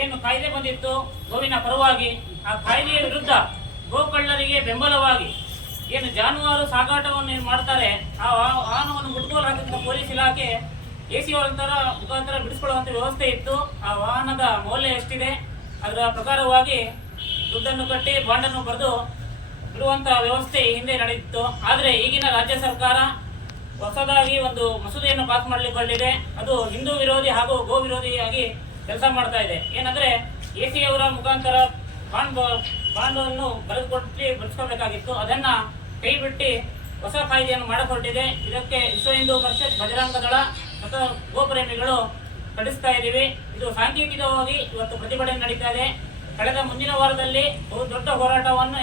ಏನು ಕಾಯ್ದೆ ಬಂದಿತ್ತು ಗೋವಿನ ಪರವಾಗಿ, ಆ ಕಾಯ್ದೆಯ ವಿರುದ್ಧ ಗೋಕಳ್ಳರಿಗೆ ಬೆಂಬಲವಾಗಿ ಏನು ಜಾನುವಾರು ಸಾಗಾಟವನ್ನು ಏನು ಮಾಡ್ತಾರೆ ಆ ವಾಹನವನ್ನು ಮುಟ್ಗೋಲು ಹಾಕಿದ ಪೊಲೀಸ್ ಇಲಾಖೆ AC ಮುಖಾಂತರ ಬಿಡಿಸ್ಕೊಳ್ಳುವಂಥ ವ್ಯವಸ್ಥೆ ಇತ್ತು. ಆ ವಾಹನದ ಮೌಲ್ಯ ಎಷ್ಟಿದೆ ಅದರ ಪ್ರಕಾರವಾಗಿ ದುಡ್ಡನ್ನು ಕಟ್ಟಿ ಬಾಂಡನ್ನು ಬರೆದು ಬಿಡುವಂಥ ವ್ಯವಸ್ಥೆ ಹಿಂದೆ ನಡೆದಿತ್ತು. ಆದರೆ ಈಗಿನ ರಾಜ್ಯ ಸರ್ಕಾರ ಹೊಸದಾಗಿ ಒಂದು ಮಸೂದೆಯನ್ನು ಪಾಸ್ ಮಾಡಲಿಕ್ಕೆ ಅದು ಹಿಂದೂ ವಿರೋಧಿ ಹಾಗೂ ಗೋ ವಿರೋಧಿಯಾಗಿ ಕೆಲಸ ಮಾಡ್ತಾ ಇದೆ. ಏನಂದ್ರೆ AC ಅವರ ಮುಖಾಂತರ ಬಾಂಡನ್ನು ಬರೆದುಕೊಟ್ಟು ಅದನ್ನ ಕೈ ಬಿಟ್ಟು ಹೊಸ ಕಾಯ್ದೆಯನ್ನು ಮಾಡಿಕೊಟ್ಟಿದೆ. ಇದಕ್ಕೆ ವಿಶ್ವ ಹಿಂದೂ ಪರಿಷತ್, ಬಜರಂಗ ದಳ ಮತ್ತು ಗೋಪ್ರೇಮಿಗಳು ಖಂಡಿಸ್ತಾ ಇದ್ದೀವಿ. ಇದು ಸಾಂಕೇತಿಕವಾಗಿ ಇವತ್ತು ಪ್ರತಿಭಟನೆ ನಡೀತಾ ಇದೆ. ಕಳೆದ ಮುಂದಿನ ವಾರದಲ್ಲಿ ಬಹು ದೊಡ್ಡ ಹೋರಾಟವನ್ನು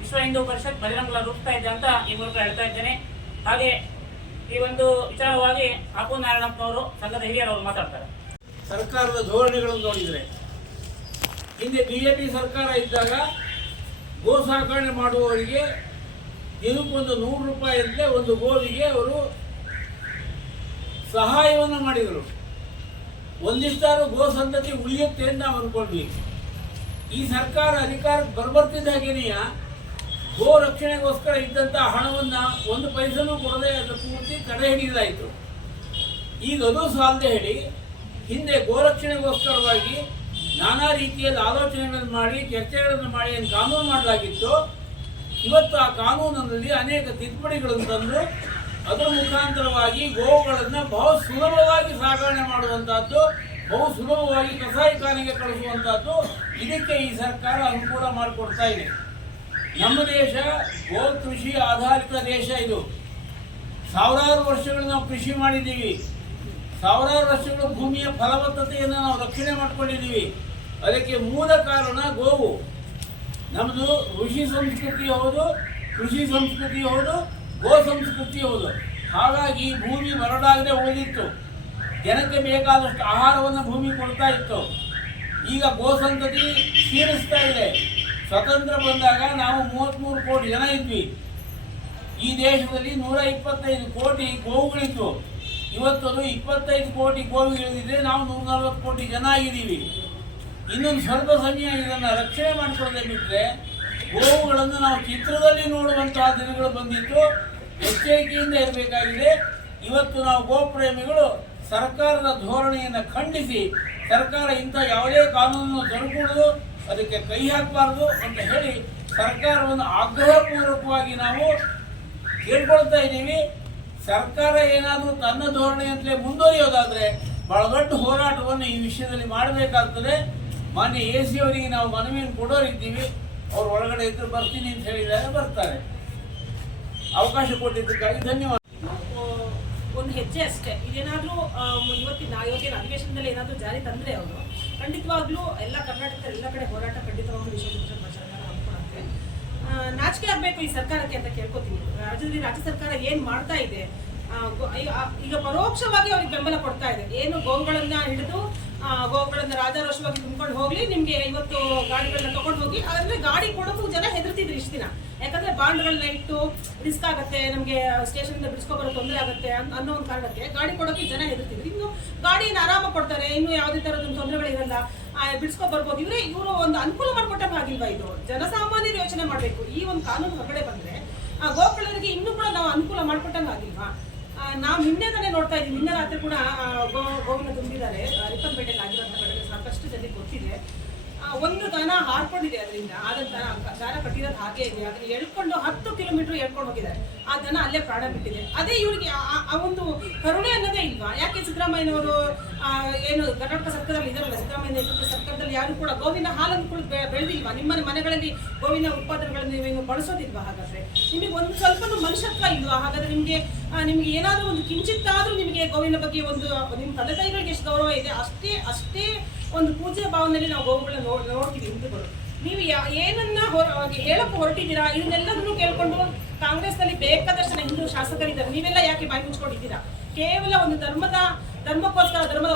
ವಿಶ್ವ ಹಿಂದೂ ಪರಿಷತ್, ಬಜರಂಗ ದಳ ರೂಪಿಸ್ತಾ ಇದೆ ಅಂತ ಈ ಮೂಲಕ ಹೇಳ್ತಾ ಇದ್ದೇನೆ. ಹಾಗೆ ಈ ಒಂದು ವಿಚಾರವಾಗಿ ಆಪು ನಾರಾಯಣಪ್ಪನವರು ಸಂಘದ ಹಿರಿಯರವರು ಮಾತಾಡ್ತಾರೆ. ಸರ್ಕಾರದ ಧೋರಣೆಗಳನ್ನು ನೋಡಿದರೆ ಹಿಂದೆ BJP ಸರ್ಕಾರ ಇದ್ದಾಗ ಗೋ ಸಾಕಣೆ ಮಾಡುವವರಿಗೆ ದಿನಕ್ಕೊಂದು 100 ರೂಪಾಯಿಯಂತೆ ಒಂದು ಗೋವಿಗೆ ಅವರು ಸಹಾಯವನ್ನು ಮಾಡಿದರು. ಒಂದಿಷ್ಟಾರು ಗೋ ಸಂತತಿ ಉಳಿಯುತ್ತೆ ಅಂತ ನಾವು ಅಂದ್ಕೊಂಡ್ವಿ. ಈ ಸರ್ಕಾರ ಅಧಿಕಾರಕ್ಕೆ ಬರ್ತಿದ್ದ ಹಾಗೇನೆಯ ಗೋ ರಕ್ಷಣೆಗೋಸ್ಕರ ಇದ್ದಂಥ ಹಣವನ್ನು ಒಂದು ಪೈಸನೂ ಕೊಡದೆ ಅದರ ಪೂರ್ತಿ ತಡೆ ಹಿಡಿಯಲಾಯಿತು. ಈಗ ಅದು ಸಾಲದೆ ಹೇಳಿ ಹಿಂದೆ ಗೋರಕ್ಷಣೆಗೋಸ್ಕರವಾಗಿ ನಾನಾ ರೀತಿಯಲ್ಲಿ ಆಲೋಚನೆಗಳನ್ನು ಮಾಡಿ ಚರ್ಚೆಗಳನ್ನು ಮಾಡಿ ಏನು ಕಾನೂನು ಮಾಡಲಾಗಿತ್ತು. ಇವತ್ತು ಆ ಕಾನೂನಿನಲ್ಲಿ ಅನೇಕ ತಿದ್ದುಪಡಿಗಳನ್ನು ತಂದು ಅದರ ಮುಖಾಂತರವಾಗಿ ಗೋವುಗಳನ್ನು ಬಹು ಸುಲಭವಾಗಿ ಸಾಗಣೆ ಮಾಡುವಂತಹದ್ದು, ಬಹು ಸುಲಭವಾಗಿ ಕಸಾಯಿಖಾನೆಗೆ ಕಳಿಸುವಂತಹದ್ದು, ಇದಕ್ಕೆ ಈ ಸರ್ಕಾರ ಅನುಕೂಲ ಮಾಡಿಕೊಡ್ತಾ ಇದೆ. ನಮ್ಮ ದೇಶ ಗೋ ಕೃಷಿ ಆಧಾರಿತ ದೇಶ. ಇದು ಸಾವಿರಾರು ವರ್ಷಗಳು ನಾವು ಕೃಷಿ ಮಾಡಿದ್ದೀವಿ. ಸಾವಿರಾರು ವರ್ಷಗಳ ಭೂಮಿಯ ಫಲವತ್ತತೆಯನ್ನು ನಾವು ರಕ್ಷಣೆ ಮಾಡ್ಕೊಂಡಿದ್ದೀವಿ. ಅದಕ್ಕೆ ಮೂಲ ಕಾರಣ ಗೋವು. ನಮ್ಮದು ಋಷಿ ಸಂಸ್ಕೃತಿ ಹೌದು, ಕೃಷಿ ಸಂಸ್ಕೃತಿ ಹೌದು, ಗೋ ಸಂಸ್ಕೃತಿ ಹೌದು. ಹಾಗಾಗಿ ಭೂಮಿ ಬರಡಾಗದೆ ಉಳಿದಿತ್ತು. ಜನಕ್ಕೆ ಬೇಕಾದಷ್ಟು ಆಹಾರವನ್ನು ಭೂಮಿ ಕೊಡ್ತಾ ಇತ್ತು. ಈಗ ಗೋ ಸಂತತಿ ಕ್ಷೀಣಿಸ್ತಾ ಇದೆ. ಸ್ವತಂತ್ರ ಬಂದಾಗ ನಾವು 33 ಕೋಟಿ ಜನ ಇದ್ವಿ. ಈ ದೇಶದಲ್ಲಿ 125 ಕೋಟಿ ಗೋವುಗಳಿದ್ವು. ಇವತ್ತದು 25 ಕೋಟಿ ಗೋವುಗಳಿದ್ರೆ ನಾವು 140 ಕೋಟಿ ಜನ ಆಗಿದ್ದೀವಿ. ಇನ್ನೊಂದು ಸ್ವಲ್ಪ ಸಮಯ ಇದನ್ನು ರಕ್ಷಣೆ ಮಾಡಿಕೊಳ್ಳದೆ ಬಿಟ್ಟರೆ ಗೋವುಗಳನ್ನು ನಾವು ಚಿತ್ರದಲ್ಲಿ ನೋಡುವಂತಹ ದಿನಗಳು ಬಂದಿತ್ತು. ಎಚ್ಚರಿಕೆಯಿಂದ ಇರಬೇಕಾಗಿದೆ. ಇವತ್ತು ನಾವು ಗೋಪ್ರೇಮಿಗಳು ಸರ್ಕಾರದ ಧೋರಣೆಯನ್ನು ಖಂಡಿಸಿ ಸರ್ಕಾರ ಇಂಥ ಯಾವುದೇ ಕಾನೂನನ್ನು ತರಕೂಡದು, ಅದಕ್ಕೆ ಕೈ ಹಾಕಬಾರ್ದು ಅಂತ ಹೇಳಿ ಸರ್ಕಾರವನ್ನು ಆಗ್ರಹಪೂರ್ವಕವಾಗಿ ನಾವು ಕೇಳ್ಕೊಳ್ತಾ ಇದ್ದೀವಿ. ಸರ್ಕಾರ ಏನಾದರೂ ತನ್ನ ಧೋರಣೆಯಂತಲೇ ಮುಂದುವರಿಯೋದಾದರೆ ಬಹಳ ದೊಡ್ಡ ಹೋರಾಟವನ್ನು ಈ ವಿಷಯದಲ್ಲಿ ಮಾಡಬೇಕಾಗ್ತದೆ. ಮಾನ್ಯ AC ಅವರಿಗೆ ನಾವು ಮನವಿಯನ್ನು ಕೊಡೋರಿದ್ದೀವಿ. ಅವ್ರು ಒಳಗಡೆ ಇದ್ದು ಬರ್ತೀನಿ ಅಂತ ಹೇಳಿದ್ದಾರೆ, ಬರ್ತಾರೆ. ಅವಕಾಶ ಕೊಟ್ಟಿದ್ದಕ್ಕಾಗಿ ಧನ್ಯವಾದ. ಒಂದು ಹೆಜ್ಜೆ ಅಷ್ಟೇ. ಇದೇನಾದರೂ ಇವತ್ತಿನ ಅಧಿವೇಶನದಲ್ಲಿ ಏನಾದರೂ ಜಾರಿ ತಂದರೆ ಅವರು ಖಂಡಿತವಾಗ್ಲೂ ಎಲ್ಲ ಕರ್ನಾಟಕದ ಎಲ್ಲ ಕಡೆ ಹೋರಾಟ ಖಂಡಿತವಾಗ್ಲೂ ವಿಶ್ವ ಸರ್ಕಾರ ಹಮ್ಮಿಕೊಳ್ಳುತ್ತೆ. ನಾಚಿಕೆ ಆಗಬೇಕು ಈ ಸರ್ಕಾರಕ್ಕೆ ಅಂತ ಕೇಳ್ಕೊತೀವಿ. ರಾಜ್ಯದಲ್ಲಿ ರಾಜ್ಯ ಸರ್ಕಾರ ಏನು ಮಾಡ್ತಾ ಇದೆ, ಈಗ ಪರೋಕ್ಷವಾಗಿ ಅವ್ರಿಗೆ ಬೆಂಬಲ ಕೊಡ್ತಾ ಇದೆ. ಏನು ಗೋವುಗಳನ್ನ ಹಿಡಿದು ಗೋವುಗಳನ್ನ ರಾಜಾರೋಷವಾಗಿ ತುಂಬಿಕೊಂಡು ಹೋಗ್ಲಿ, ನಿಮ್ಗೆ ಇವತ್ತು ಗಾಡಿಗಳನ್ನ ತಗೊಂಡು ಹೋಗಿ, ಅಂದ್ರೆ ಗಾಡಿ ಕೊಡೋದು ಜನ ಹೆದರ್ತಿದ್ರು ಇಷ್ಟು ದಿನ. ಯಾಕಂದ್ರೆ ಬಾಂಡ್ಗಳನ್ನ ಇಟ್ಟು ರಿಸ್ಕ್ ಆಗುತ್ತೆ, ನಮಗೆ ಸ್ಟೇಷನ್ ಬಿಡಿಸ್ಕೊಬರೋ ತೊಂದರೆ ಆಗುತ್ತೆ ಅನ್ನೋ ಒಂದು ಕಾರಣಕ್ಕೆ ಗಾಡಿ ಕೊಡೋಕೆ ಜನ ಹೆದರ್ತಿದ್ರು. ಇನ್ನು ಗಾಡಿನ ಆರಾಮ ಕೊಡ್ತಾರೆ, ಇನ್ನು ಯಾವುದೇ ತರದ ತೊಂದರೆಗಳಿರಲ್ಲ, ಬಿಡಿಸ್ಕೊ ಬರ್ಬೋದು. ಇವರು ಒಂದು ಅನುಕೂಲ ಮಾಡ್ಕೊಟ್ಟಂಗೆ ಆಗಿಲ್ವಾ? ಇದು ಜನಸಾಮಾನ್ಯರು ಯೋಚನೆ ಮಾಡಬೇಕು. ಈ ಒಂದು ಕಾನೂನು ಹೊರಗಡೆ ಬಂದ್ರೆ ಗೋಕಳ್ಳರಿಗೆ ಇನ್ನೂ ಕೂಡ ನಾವು ಅನುಕೂಲ ಮಾಡ್ಕೊಟ್ಟಂಗೆ ಆಗಿಲ್ವಾ? ನಾವು ನಿನ್ನೆ ತಾನೇ ನೋಡ್ತಾ ಇದ್ದೀವಿ. ನಿನ್ನೆ ರಾತ್ರಿ ಕೂಡ ಗೋವಿನ ತುಂಬಿದ್ದಾರೆ ರಿಪ್ಪನ್ಪೇಟೆಯಲ್ಲಿ ಆಗಿರೋಂಥ ಕಡೆ ಸಾಕಷ್ಟು ಜನರಿಗೆ ಗೊತ್ತಿದೆ. ಒಂದು ದನ ಹಾರ್ಕೊಂಡಿದೆ, ಅದರಿಂದ ಆದಂತಹ ದಾರ ಕಟ್ಟಿರೋದು ಹಾಗೆ ಇದೆ. ಅದನ್ನ ಎಳ್ಕೊಂಡು 10 ಕಿಲೋಮೀಟರ್ ಎಳ್ಕೊಂಡು ಹೋಗಿದ್ದಾರೆ. ಆ ದನ ಅಲ್ಲೇ ಪ್ರಾಣ ಬಿಟ್ಟಿದೆ. ಅದೇ ಇವರಿಗೆ ಆ ಒಂದು ಕರುಣೆ ಅನ್ನೋದೇ ಇಲ್ವಾ? ಯಾಕೆ ಸಿದ್ದರಾಮಯ್ಯನವರು ಏನು ಕರ್ನಾಟಕ ಸರ್ಕಾರದಲ್ಲಿ ಇದಾರಲ್ಲ, ಸಿದ್ದರಾಮಯ್ಯ ನೇತೃತ್ವದ ಸರ್ಕಾರದಲ್ಲಿ ಯಾರು ಕೂಡ ಗೋವಿನ ಹಾಲನ್ನು ಕೂಡ ಬೆಳೆದಿಲ್ವಾ? ನಿಮ್ಮ ಮನೆಗಳಲ್ಲಿ ಗೋವಿನ ಉತ್ಪಾದನೆಗಳನ್ನು ನೀವು ಬಳಸೋದಿಲ್ವಾ? ಹಾಗಾದ್ರೆ ನಿಮಗೆ ಒಂದು ಸ್ವಲ್ಪ ಮನುಷ್ಯತ್ವ ಇಲ್ವಾ? ಹಾಗಾದ್ರೆ ನಿಮ್ಗೆ ಏನಾದ್ರೂ ಒಂದು ಕಿಂಚಿತ್ತಾದ್ರೂ ನಿಮಗೆ ಗೋವಿನ ಬಗ್ಗೆ ಒಂದು ನಿಮ್ಮ ತಂದೆ ತಾಯಿಗಳಿಗೆ ಎಷ್ಟು ಗೌರವ ಇದೆ, ಅಷ್ಟೇ ಒಂದು ಪೂಜೆ ಭಾವನೆಯಲ್ಲಿ ನಾವು ಗೋವುಗಳನ್ನ ನೋಡ್ತೀವಿ ಹಿಂದೂಗಳು. ನೀವು ಏನನ್ನ ಹೇಳಕ್ಕೆ ಹೊರಟಿದ್ದೀರಾ? ಇದನ್ನೆಲ್ಲದನ್ನು ಕೇಳ್ಕೊಂಡು ಕಾಂಗ್ರೆಸ್ನಲ್ಲಿ ಬೇಕಾದಷ್ಟು ಜನ ಹಿಂದೂ ಶಾಸಕರಿದ್ದಾರೆ. ನೀವೆಲ್ಲ ಯಾಕೆ ಬಾಯಿ ಮುಚ್ಕೊಂಡಿದ್ದೀರಾ? ಕೇವಲ ಒಂದು ಧರ್ಮಕ್ಕೋಸ್ಕರ, ಧರ್ಮದ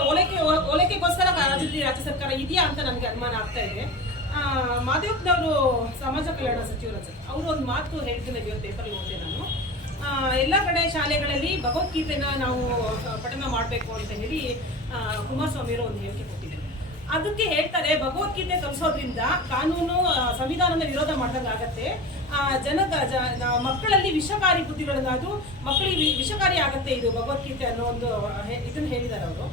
ಓಲೈಕೆಗೋಸ್ಕರ ರಾಜ್ಯ ಸರ್ಕಾರ ಇದೆಯಾ ಅಂತ ನನಗೆ ಅನುಮಾನ ಆಗ್ತಾ ಇದೆ. ಮಾದೇವಪ್ಪನವರು ಸಮಾಜ ಕಲ್ಯಾಣ ಸಚಿವರು ಅವರು ಒಂದು ಮಾತು ಹೇಳ್ತೀನಿ, ಇವತ್ತು ಪೇಪರ್ ಓದಿದೆ ನಾನು. ಎಲ್ಲ ಕಡೆ ಶಾಲೆಗಳಲ್ಲಿ ಭಗವದ್ಗೀತೆನ ನಾವು ಪಠಣ ಮಾಡಬೇಕು ಅಂತ ಹೇಳಿ ಕುಮಾರಸ್ವಾಮಿಯವರು ಒಂದು ಹೇಳಿಕೆ ಕೊಟ್ಟಿದ್ದಾರೆ. ಅದಕ್ಕೆ ಹೇಳ್ತಾರೆ ಭಗವದ್ಗೀತೆ ಕಲಿಸೋದ್ರಿಂದ ಕಾನೂನು ಸಂವಿಧಾನದ ವಿರೋಧ ಮಾಡ್ದಂಗೆ ಆಗತ್ತೆ. ಮಕ್ಕಳಲ್ಲಿ ವಿಷಕಾರಿ ಬುದ್ಧಿಗಳನ್ನ, ಅದು ಮಕ್ಕಳಿಗೆ ವಿಷಕಾರಿ ಆಗತ್ತೆ ಇದು ಭಗವದ್ಗೀತೆ ಅನ್ನೋ ಒಂದು ಇದನ್ನ ಹೇಳಿದ್ದಾರೆ ಅವರು.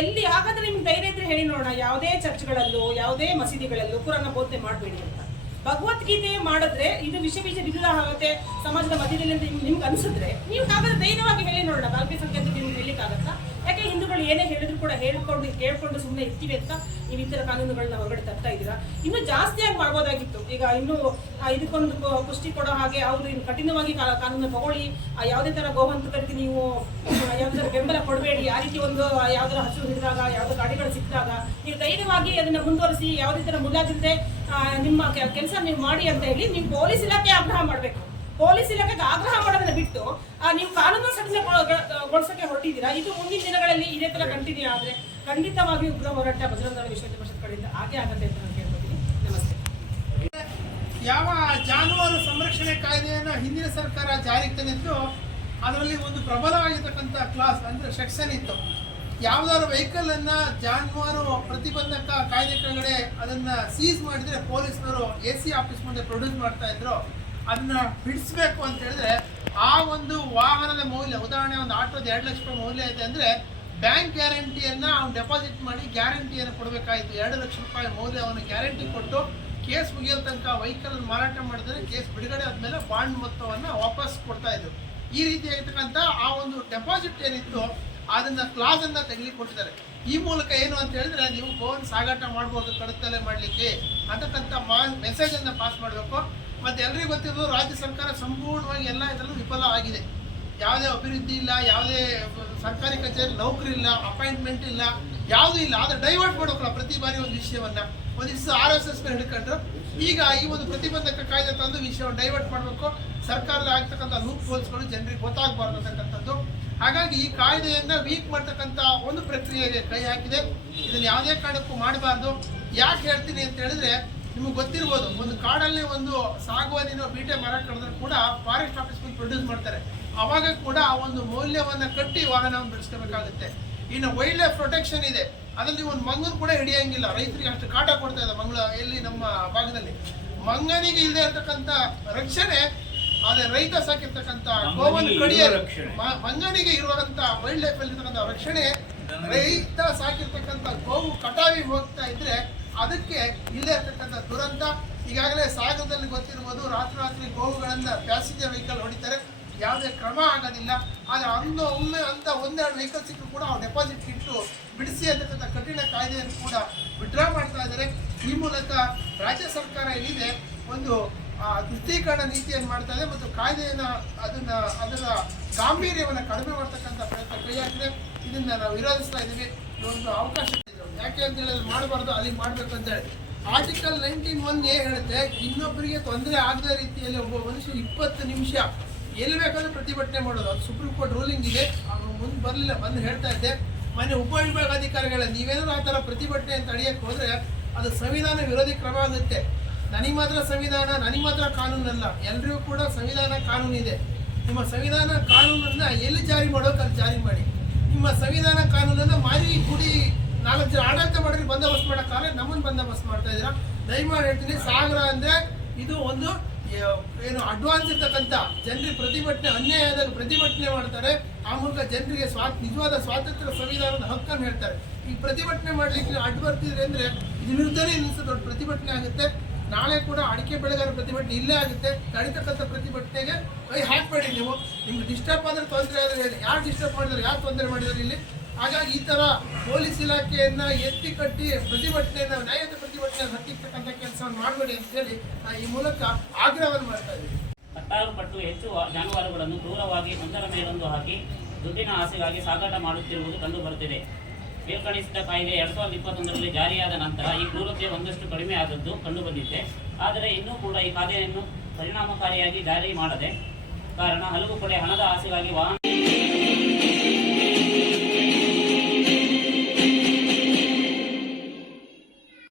ಎಲ್ಲಿ ಹಾಗಾದ್ರೆ ನಿಮ್ಗೆ ಧೈರ್ಯ ಇದ್ರೆ ಹೇಳಿ ನೋಡೋಣ, ಯಾವುದೇ ಚರ್ಚ್ಗಳಲ್ಲೂ ಯಾವುದೇ ಮಸೀದಿಗಳಲ್ಲೂ ಕುರಾನ ಬೋಧನೆ ಮಾಡಬೇಡಿ ಅಂತ. ಭಗವದ್ಗೀತೆ ಮಾಡಿದ್ರೆ ಇದು ವಿಷ ವಿರುದ್ಧ ಆಗುತ್ತೆ ಸಮಾಜದ ಮಧ್ಯದಲ್ಲಿ ಅಂತ ನಿಮ್ಗೆ ಅನ್ಸಿದ್ರೆ ನೀವು ಹಾಗಾದ್ರೆ ಧೈರ್ಯವಾಗಿ ಹೇಳಿ ನೋಡೋಣ. ಅಲ್ಪಸಂಖ್ಯಾತ ನಿಮ್ಗೆ ಹೇಳಲಿಕ್ಕಾಗತ್ತಾ? ಯಾಕೆ ಹಿಂದೂಗಳು ಏನೇ ಹೇಳಿದ್ರು ಕೂಡ ಕೇಳ್ಕೊಂಡು ಸುಮ್ಮನೆ ಇರ್ತೀವಿ ಅಂತ ನೀವು ಈ ಥರ ಕಾನೂನುಗಳನ್ನ ಹೊರಗಡೆ ತರ್ತಾ ಇದ್ದೀರಾ? ಇನ್ನೂ ಜಾಸ್ತಿಯಾಗಿ ಮಾಡ್ಬೋದಾಗಿತ್ತು. ಈಗ ಇನ್ನೂ ಇದಕ್ಕೊಂದು ಪುಷ್ಟಿ ಕೊಡೋ ಹಾಗೆ ಹೌದು, ಇನ್ನು ಕಠಿಣವಾಗಿ ಕಾನೂನು ತಗೊಳ್ಳಿ, ಯಾವುದೇ ಥರ ಗೋವಂತಕರಿಗೆ ನೀವು ಯಾವುದೇ ಥರ ಬೆಂಬಲ ಕೊಡಬೇಡಿ, ಆ ರೀತಿ ಒಂದು ಯಾವ್ದಾರ ಹಸಿರು ಹಿಡಿದಾಗ ಯಾವುದೋ ಗಾಡಿಗಳು ಸಿಕ್ಕಿದಾಗ ನೀವು ಧೈರ್ಯವಾಗಿ ಅದನ್ನು ಮುಂದುವರಿಸಿ, ಯಾವುದೇ ಥರ ಮುಲಾಜಿಲ್ಲದೆ ನಿಮ್ಮ ಕೆಲಸ ನೀವು ಮಾಡಿ ಅಂತ ಹೇಳಿ ನೀವು ಪೊಲೀಸ್ ಇಲಾಖೆ ಆಗ್ರಹ ಮಾಡಬೇಕು. ಪೊಲೀಸ್ ಇಲಾಖೆಗೆ ಆಗ್ರಹ ಮಾಡೋದನ್ನ ಬಿಟ್ಟು ನೀವು ಕಾನೂನು ಸಡಿಲಗೊಳಿಸಕ್ಕೆ ಹೊರಟಿದ್ದೀರಾ. ಇದು ಮುಂದಿನ ದಿನಗಳಲ್ಲಿ ಇದೇ ತರ ಕಂಟಿನ್ಯೂ ಆದ್ರೆ ಖಂಡಿತವಾಗಿ ಉಗ್ರ ಹೋರಾಟ ಬಜರಂಗ ದಳ ವಿಶ್ವ ಪರಿಷತ್ ಕಡೆಯಿಂದ ಹಾಗೆ ಆಗತ್ತೆ ಅಂತ ನಾನು ಹೇಳ್ಕೊತೀನಿ. ನಮಸ್ತೆ. ಯಾವ ಜಾನುವಾರು ಸಂರಕ್ಷಣೆ ಕಾಯ್ದೆಯನ್ನು ಹಿಂದಿನ ಸರ್ಕಾರ ಜಾರಿಗೆ ತಂದಿತ್ತು, ಅದರಲ್ಲಿ ಒಂದು ಪ್ರಬಲವಾಗಿರ್ತಕ್ಕಂಥ ಕ್ಲಾಸ್ ಅಂದ್ರೆ ಸೆಕ್ಷನ್ ಇತ್ತು. ಯಾವುದಾದ್ರು ವೆಹಿಕಲ್ ಅನ್ನ ಜಾನುವಾರು ಪ್ರತಿಬಂಧಕ ಕಾಯ್ದೆ ಕೆಳಗಡೆ ಅದನ್ನ ಸೀಸ್ ಮಾಡಿದ್ರೆ ಪೊಲೀಸ್ನವರು AC ಆಫೀಸ್ ಮುಂದೆ ಪ್ರೊಡ್ಯೂಸ್ ಮಾಡ್ತಾ ಇದ್ರು. ಅದನ್ನ ಬಿಡಿಸ್ಬೇಕು ಅಂತ ಹೇಳಿದ್ರೆ ಆ ಒಂದು ವಾಹನದ ಮೌಲ್ಯ, ಉದಾಹರಣೆ ಒಂದು ಆಟೋದ 2 ಲಕ್ಷ ರೂಪಾಯಿ ಮೌಲ್ಯ ಇದೆ ಅಂದ್ರೆ ಬ್ಯಾಂಕ್ ಗ್ಯಾರಂಟಿಯನ್ನ ಅವ್ನು ಡೆಪಾಸಿಟ್ ಮಾಡಿ ಗ್ಯಾರಂಟಿಯನ್ನು ಕೊಡಬೇಕಾಯಿತು. 2 ಲಕ್ಷ ರೂಪಾಯಿ ಮೌಲ್ಯವನ್ನು ಗ್ಯಾರಂಟಿ ಕೊಟ್ಟು ಕೇಸ್ ಮುಗಿಯೋ ತನಕ ವೆಹಿಕಲ್ ಮಾರಾಟ ಮಾಡಿದ್ರೆ ಕೇಸ್ ಬಿಡುಗಡೆ ಆದ್ಮೇಲೆ ಬಾಂಡ್ ಮೊತ್ತವನ್ನು ವಾಪಸ್ ಕೊಡ್ತಾ ಇದ್ರು. ಈ ರೀತಿಯಾಗಿರ್ತಕ್ಕಂಥ ಆ ಒಂದು ಡೆಪಾಸಿಟ್ ಏನಿತ್ತು ಅದನ್ನ ಕ್ಲಾಸ್ ಅನ್ನ ತೆಗಿಲಿಕ್ಕೆ ಕೊಟ್ಟಿದ್ದಾರೆ. ಈ ಮೂಲಕ ಏನು ಅಂತ ಹೇಳಿದ್ರೆ ನೀವು ಗೋವನ್ನು ಸಾಗಾಟ ಮಾಡ್ಬೋದು ಕಡತಲೆ ಮಾಡಲಿಕ್ಕೆ ಅಂತಕ್ಕಂಥ ಮೆಸೇಜ್ ಅನ್ನ ಪಾಸ್ ಮಾಡಬೇಕು. ಮತ್ತೆ ಎಲ್ರಿಗೂ ಗೊತ್ತಿರೋದು ರಾಜ್ಯ ಸರ್ಕಾರ ಸಂಪೂರ್ಣವಾಗಿ ಎಲ್ಲ ಇದರಲ್ಲೂ ವಿಫಲ ಆಗಿದೆ. ಯಾವುದೇ ಅಭಿವೃದ್ಧಿ ಇಲ್ಲ, ಯಾವುದೇ ಸರ್ಕಾರಿ ಕಚೇರಿ ನೌಕರಿ ಇಲ್ಲ, ಅಪಾಯಿಂಟ್ಮೆಂಟ್ ಇಲ್ಲ, ಯಾವುದೂ ಇಲ್ಲ. ಆದರೆ ಡೈವರ್ಟ್ ಮಾಡೋಕಲ್ಲ ಪ್ರತಿ ಬಾರಿ ಒಂದು ವಿಷಯವನ್ನ. ಒಂದು ದಿವಸ RSS ಹಿಡ್ಕೊಂಡ್ರು, ಈಗ ಈ ಒಂದು ಪ್ರತಿಬಂಧಕ ಕಾಯ್ದೆ ತಂದು ವಿಷಯವನ್ನು ಡೈವರ್ಟ್ ಮಾಡಬೇಕು. ಸರ್ಕಾರದ ಆಗ್ತಕ್ಕಂಥ ಲೂಪ್ ಹೋಲ್ಸ್ಗಳು ಜನರಿಗೆ ಗೊತ್ತಾಗಬಾರ್ದು ಅಂತಕ್ಕಂಥದ್ದು. ಹಾಗಾಗಿ ಈ ಕಾಯ್ದೆಯನ್ನ ವೀಕ್ ಮಾಡ್ತಕ್ಕಂಥ ಒಂದು ಪ್ರಕ್ರಿಯೆಗೆ ಕೈ ಹಾಕಿದೆ. ಇದನ್ನು ಯಾವುದೇ ಕಾರಣಕ್ಕೂ ಮಾಡಬಾರ್ದು. ಯಾಕೆ ಹೇಳ್ತೀನಿ ಅಂತ ಹೇಳಿದ್ರೆ ನಿಮಗೆ ಗೊತ್ತಿರ್ಬೋದು, ಒಂದು ಕಾಡಲ್ಲಿ ಒಂದು ಸಾಗುವಾನಿನೋ ಬೀಟೆ ಮರ ಕಡಿದ್ರು ಕೂಡ ಫಾರೆಸ್ಟ್ ಆಫೀಸ್ ಪ್ರೊಡ್ಯೂಸ್ ಮಾಡ್ತಾರೆ. ಅವಾಗ ಕೂಡ ಆ ಒಂದು ಮೌಲ್ಯವನ್ನ ಕಟ್ಟಿ ವಾಹನವನ್ನು ಬಿಡಿಸ್ಕೋಬೇಕಾಗುತ್ತೆ. ಇನ್ನು ವೈಲ್ಡ್ ಲೈಫ್ ಪ್ರೊಟೆಕ್ಷನ್ ಇದೆ, ಅದರಲ್ಲಿ ಒಂದು ಮಂಗನ್ ಕೂಡ ಹಿಡಿಯಂಗಿಲ್ಲ. ರೈತರಿಗೆ ಅಷ್ಟು ಕಾಟ ಕೊಡ್ತಾ ಇದೆ ಎಲ್ಲಿ ನಮ್ಮ ಭಾಗದಲ್ಲಿ. ಮಂಗನಿಗೆ ಇಲ್ಲದೆ ಇರತಕ್ಕಂಥ ರಕ್ಷಣೆ ಅದೇ ರೈತ ಸಾಕಿರ್ತಕ್ಕಂಥ ಗೋವನ್ನು ಕಡಿಯ ಮಂಗನಿಗೆ ಇರುವಂತ ವೈಲ್ಡ್ ಲೈಫ್ ಅಲ್ಲಿ ಇರ್ತಕ್ಕಂಥ ರಕ್ಷಣೆ, ರೈತ ಸಾಕಿರ್ತಕ್ಕಂಥ ಗೋವು ಕಟಾವಿಗೆ ಹೋಗ್ತಾ ಇದ್ರೆ ಅದಕ್ಕೆ ಇಲ್ಲೇ ಇರ್ತಕ್ಕಂಥ ದುರಂತ. ಈಗಾಗಲೇ ಸಾಗರದಲ್ಲಿ ಗೊತ್ತಿರ್ಬೋದು, ರಾತ್ರಿ ಗೋವುಗಳನ್ನ ಪ್ಯಾಸೆಂಜರ್ ವೆಹಿಕಲ್ ಹೊಡಿತಾರೆ, ಯಾವುದೇ ಕ್ರಮ ಆಗೋದಿಲ್ಲ. ಆದರೆ ಒಮ್ಮೆ ಅಂತ 1-2 ವೆಹಿಕಲ್ ಸಿಕ್ಕರು ಕೂಡ ಅವ್ರು ಡೆಪಾಸಿಟ್ ಇಟ್ಟು ಬಿಡಿಸಿ ಅಂತಕ್ಕಂಥ ಕಠಿಣ ಕಾಯ್ದೆಯನ್ನು ಕೂಡ ವಿಡ್ರಾ ಮಾಡ್ತಾ ಇದ್ದಾರೆ. ಈ ಮೂಲಕ ರಾಜ್ಯ ಸರ್ಕಾರ ಏನಿದೆ ಒಂದು ತುಷ್ಟೀಕರಣ ನೀತಿಯನ್ನು ಮಾಡ್ತಾ ಇದೆ ಮತ್ತು ಕಾಯ್ದೆಯನ್ನು ಅದರ ಗಾಂಭೀರ್ಯವನ್ನು ಕಡಿಮೆ ಮಾಡ್ತಕ್ಕಂಥ ಪ್ರಯತ್ನ ಕೈ ಹಾಕಿದೆ. ಇದನ್ನ ನಾವು ವಿರೋಧಿಸ್ತಾ ಇದ್ದೀವಿ. ಒಂದು ಅವಕಾಶ ಯಾಕೆ ಅಂತ ಹೇಳಿದ್ರೆ ಮಾಡಬಾರ್ದು, ಅಲ್ಲಿ ಮಾಡಬೇಕು ಅಂತ ಹೇಳಿ ಆರ್ಟಿಕಲ್ 19(1)A ಹೇಳುತ್ತೆ, ಇನ್ನೊಬ್ಬರಿಗೆ ತೊಂದರೆ ಆಗದ ರೀತಿಯಲ್ಲಿ ಒಬ್ಬ ಮನುಷ್ಯ 20 ನಿಮಿಷ ಎಲ್ಲಿ ಬೇಕಾದ್ರೂ ಪ್ರತಿಭಟನೆ ಮಾಡೋದು. ಅದು ಸುಪ್ರೀಂ ಕೋರ್ಟ್ ರೂಲಿಂಗ್ ಇದೆ. ಮುಂದೆ ಬರಲಿಲ್ಲ, ಬಂದು ಹೇಳ್ತಾ ಇದ್ದೆ ಮೊನ್ನೆ ಉಪವಿಭಾಗಾಧಿಕಾರಿಗಳ ನೀವೇನಾದ್ರು ಆ ಥರ ಪ್ರತಿಭಟನೆ ಅಂತ ಅಡಿಯಕ್ಕೆ ಹೋದ್ರೆ ಅದು ಸಂವಿಧಾನ ವಿರೋಧಿ ಕ್ರಮ ಆಗುತ್ತೆ. ನನಗೆ ಮಾತ್ರ ಸಂವಿಧಾನ, ನನಗೆ ಮಾತ್ರ ಕಾನೂನಲ್ಲ, ಎಲ್ರಿಗೂ ಕೂಡ ಸಂವಿಧಾನ ಕಾನೂನು ಇದೆ. ನಿಮ್ಮ ಸಂವಿಧಾನ ಕಾನೂನನ್ನ ಎಲ್ಲಿ ಜಾರಿ ಮಾಡೋಕೆ ಅಲ್ಲಿ ಜಾರಿ ಮಾಡಿ. ನಿಮ್ಮ ಸಂವಿಧಾನ ಕಾನೂನನ್ನ ಮಾರಿ ಗುಡಿ 4 ಜನ ಆಡಳಿತ ಮಾಡಿದ್ರೆ ಬಂದೋಬಸ್ತ್ ಮಾಡೋಕ್ಕಾಗಲ್ಲ, ನಮ್ಮನ್ನು ಬಂದೋಬಸ್ತ್ ಮಾಡ್ತಾ ಇದ್ದೀರಾ. ದಯಮಾಡಿ ಹೇಳ್ತೀನಿ, ಸಾಗರ ಅಂದ್ರೆ ಇದು ಒಂದು ಏನು ಅಡ್ವಾನ್ಸ್ ಇರ್ತಕ್ಕಂಥ ಜನರಿಗೆ ಪ್ರತಿಭಟನೆ ಅನ್ಯಾಯದಾಗ ಪ್ರತಿಭಟನೆ ಮಾಡ್ತಾರೆ. ಆ ಮೂಲಕ ಜನರಿಗೆ ನಿಜವಾದ ಸ್ವಾತಂತ್ರ್ಯ ಸಂವಿಧಾನದ ಹಕ್ಕನ್ನು ಹೇಳ್ತಾರೆ. ಈಗ ಪ್ರತಿಭಟನೆ ಮಾಡ್ಲಿಕ್ಕೆ ಅಡ್ಡು ಬರ್ತಿದ್ರೆ ಅಂದ್ರೆ ಇದು ವಿರುದ್ಧನೇ ಇನ್ನೊಂದು ದೊಡ್ಡ ಪ್ರತಿಭಟನೆ ಆಗುತ್ತೆ. ನಾಳೆ ಕೂಡ ಅಡಿಕೆ ಬೆಳೆಗಾರ ಪ್ರತಿಭಟನೆ ಇಲ್ಲೇ ಆಗುತ್ತೆ. ನಡೀತಕ್ಕಂಥ ಪ್ರತಿಭಟನೆಗೆ ಕೈ ಹಾಕಬೇಡಿ. ನಿಮ್ಗೆ ಡಿಸ್ಟರ್ಬ್ ಆದ್ರೆ ತೊಂದರೆ ಆದರೆ ಹೇಳಿ, ಯಾರು ಡಿಸ್ಟರ್ಬ್ ಮಾಡಿದ್ರೆ, ಯಾರು ತೊಂದರೆ ಮಾಡಿದಾರೆ ಇಲ್ಲಿ. ಹಾಗಾಗಿ ಈ ತರ ಪೊಲೀಸ್ ಇಲಾಖೆಯನ್ನ ಎತ್ತಿ ಕಟ್ಟಿ ಪ್ರತಿಭಟನೆಯನ್ನ ನ್ಯಾಯದ ಪ್ರತಿಭಟನೆ ಹತ್ತಿರ್ತಕ್ಕಂಥ ಕೆಲಸವನ್ನು ಮಾಡಬೇಡಿ ಅಂತ ಹೇಳಿ ಈ ಮೂಲಕ ಆಗ್ರಹವನ್ನು ಮಾಡ್ತಾ ಇದ್ದೀವಿ. 16 ಪಟ್ಟು ಹೆಚ್ಚು ಜಾನುವಾರುಗಳನ್ನು ಕ್ರೂರವಾಗಿ ಒಂದರ ಮೇಲೊಂದು ಹಾಕಿ ದುಡ್ಡಿನ ಆಸೆಗಾಗಿ ಸಾಗಾಟ ಮಾಡುತ್ತಿರುವುದು ಕಂಡುಬರುತ್ತಿದೆ. ಮೇಲ್ಕಣಿಸಿದ ಕಾಯ್ದೆ 2021ರಲ್ಲಿ ಜಾರಿಯಾದ ನಂತರ ಈ ಕ್ರೂರತೆ ಒಂದಷ್ಟು ಕಡಿಮೆ ಆದದ್ದು ಕಂಡುಬಂದಿದೆ. ಆದರೆ ಇನ್ನೂ ಕೂಡ ಈ ಕಾಯ್ದೆಯನ್ನು ಪರಿಣಾಮಕಾರಿಯಾಗಿ ಜಾರಿ ಮಾಡದೆ ಕಾರಣ ಹಲವು ಕಡೆ ಹಣದ ಆಸೆಗಾಗಿ ವಾಹನ